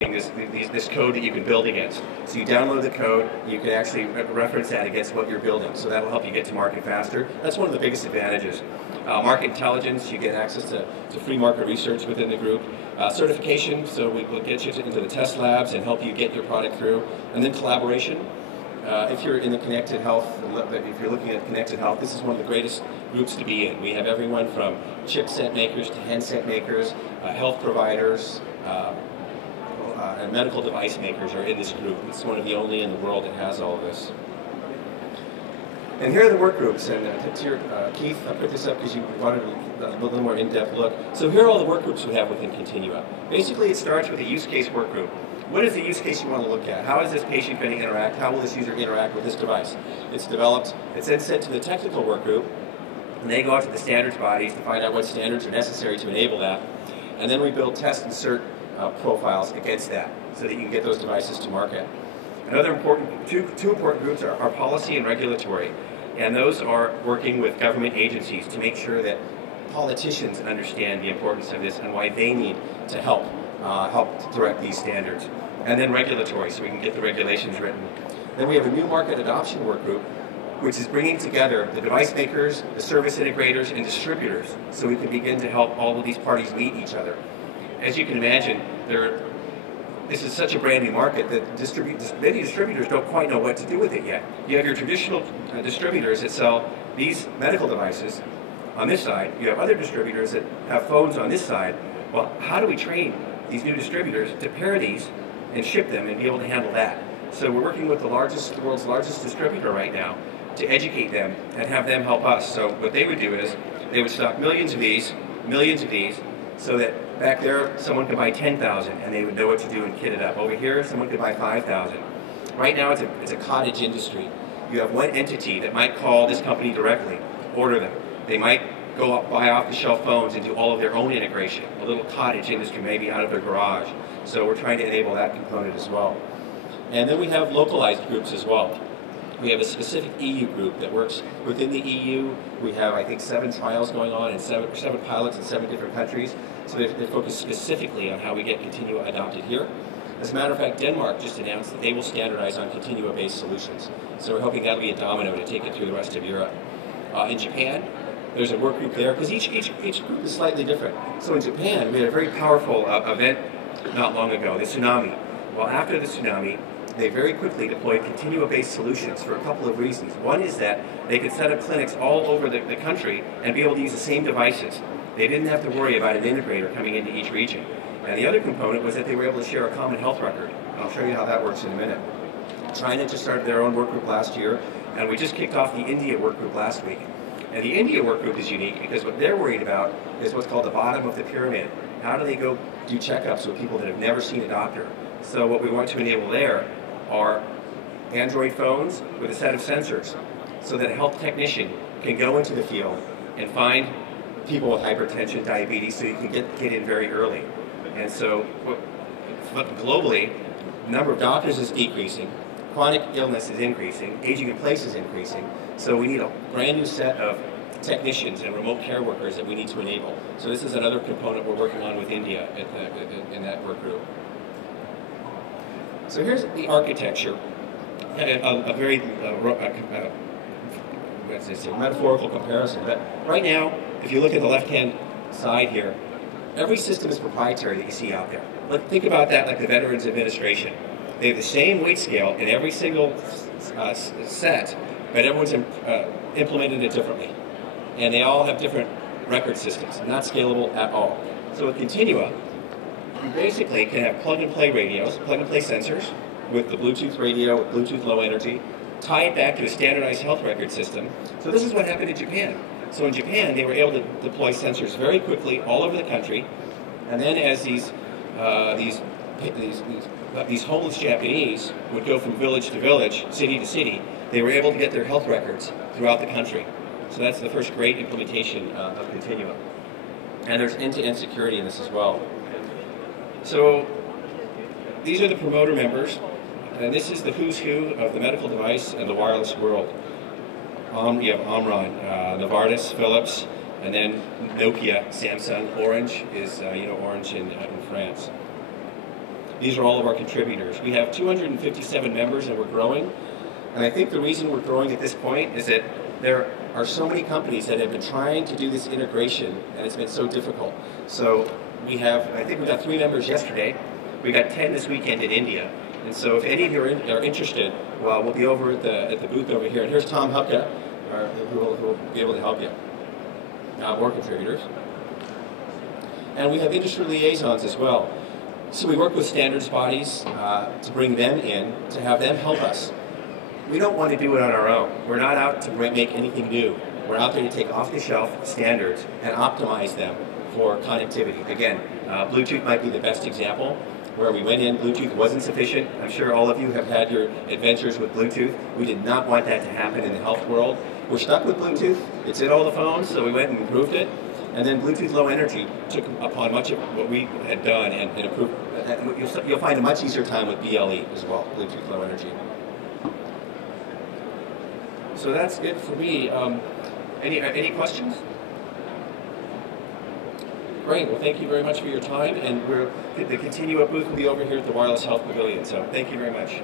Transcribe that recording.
this code that you can build against. So you download the code, you can actually reference that against what you're building. So that will help you get to market faster. That's one of the biggest advantages. Market intelligence, you get access to free market research within the group. Certification, so we'll get you into the test labs and help you get your product through. And then collaboration. If you're in the connected health, if you're looking at connected health, this is one of the greatest groups to be in. We have everyone from chipset makers to handset makers, health providers, and medical device makers are in this group. It's one of the only in the world that has all of this. And here are the work groups. And Keith, I put this up because you wanted a little more in-depth look. So here are all the work groups we have within Continua. Basically, it starts with a use case work group. What is the use case you want to look at? How is this patient going to interact? How will this user interact with this device? It's developed. It's then sent to the technical work group, and they go out to the standards bodies to find out what standards are necessary to enable that. And then we build test and cert profiles against that so that you can get those devices to market. Another two important groups are policy and regulatory. And those are working with government agencies to make sure that politicians understand the importance of this and why they need to help direct these standards. And then regulatory, so we can get the regulations written. Then we have a new market adoption work group, which is bringing together the device makers, the service integrators, and distributors, so we can begin to help all of these parties meet each other. As you can imagine, this is such a brand new market that many distributors don't quite know what to do with it yet. You have your traditional distributors that sell these medical devices on this side. You have other distributors that have phones on this side. Well, how do we train these new distributors to pair these and ship them and be able to handle that? So we're working with the world's largest distributor right now to educate them and have them help us. So what they would do is they would stock millions of these, so that back there someone could buy 10,000 and they would know what to do and kit it up. Over here someone could buy 5,000. Right now it's a cottage industry. You have one entity that might call this company directly, order them. They might go up, buy off-the-shelf phones and do all of their own integration. A little cottage industry maybe out of their garage. So we're trying to enable that component as well. And then we have localized groups as well. We have a specific EU group that works within the EU. We have, I think, 7 trials going on and 7 pilots in 7 different countries. So they focus specifically on how we get Continua adopted here. As a matter of fact, Denmark just announced that they will standardize on Continua-based solutions. So we're hoping that'll be a domino to take it through the rest of Europe. In Japan, there's a work group there, because each group is slightly different. So in Japan, we had a very powerful event not long ago, the tsunami. Well, after the tsunami, they very quickly deployed Continua-based solutions for a couple of reasons. One is that they could set up clinics all over the country and be able to use the same devices. They didn't have to worry about an integrator coming into each region. And the other component was that they were able to share a common health record. I'll show you how that works in a minute. China just started their own work group last year, and we just kicked off the India work group last week. And the India work group is unique because what they're worried about is what's called the bottom of the pyramid. How do they go do checkups with people that have never seen a doctor? So what we want to enable there are Android phones with a set of sensors so that a health technician can go into the field and find people with hypertension, diabetes, so you can get in very early. And so globally, the number of doctors is decreasing, chronic illness is increasing, aging in place is increasing, so we need a brand new set of technicians and remote care workers that we need to enable. So this is another component we're working on with India in that work group. So here's the architecture, a very metaphorical comparison. But right now, if you look at the left-hand side here, every system is proprietary that you see out there. Think about that like the Veterans Administration. They have the same weight scale in every single set, but everyone's implemented it differently. And they all have different record systems, not scalable at all. So with Continua, you basically can have plug-and-play radios, plug-and-play sensors with the Bluetooth radio, with Bluetooth low energy, tie it back to a standardized health record system. So this is what happened in Japan. So in Japan, they were able to deploy sensors very quickly all over the country, and then as these homeless Japanese would go from village to village, city to city, they were able to get their health records throughout the country. So that's the first great implementation of Continua. And there's end-to-end security in this as well. So these are the promoter members, and this is the who's who of the medical device and the wireless world. You have Omron, Novartis, Philips, and then Nokia, Samsung, Orange is Orange in France. These are all of our contributors. We have 257 members and we're growing. And I think the reason we're growing at this point is that there are so many companies that have been trying to do this integration and it's been so difficult. So I think we got 3 members yesterday. We got 10 this weekend in India. And so if any of you are interested, well, we'll be over at the booth over here. And here's Tom Hupka, who will be able to help you. More contributors. And we have industry liaisons as well. So we work with standards bodies to bring them in, to have them help us. We don't want to do it on our own. We're not out to make anything new. We're out there to take off-the-shelf standards and optimize them for connectivity. Again, Bluetooth might be the best example, where we went in, Bluetooth wasn't sufficient. I'm sure all of you have had your adventures with Bluetooth. We did not want that to happen in the health world. We're stuck with Bluetooth. It's in all the phones, so we went and improved it. And then Bluetooth Low Energy took upon much of what we had done and improved. You'll find a much easier time with BLE as well, Bluetooth Low Energy. So that's it for me. Any questions? Great. Well, thank you very much for your time, and the Continua booth will be over here at the Wireless Health Pavilion. So thank you very much.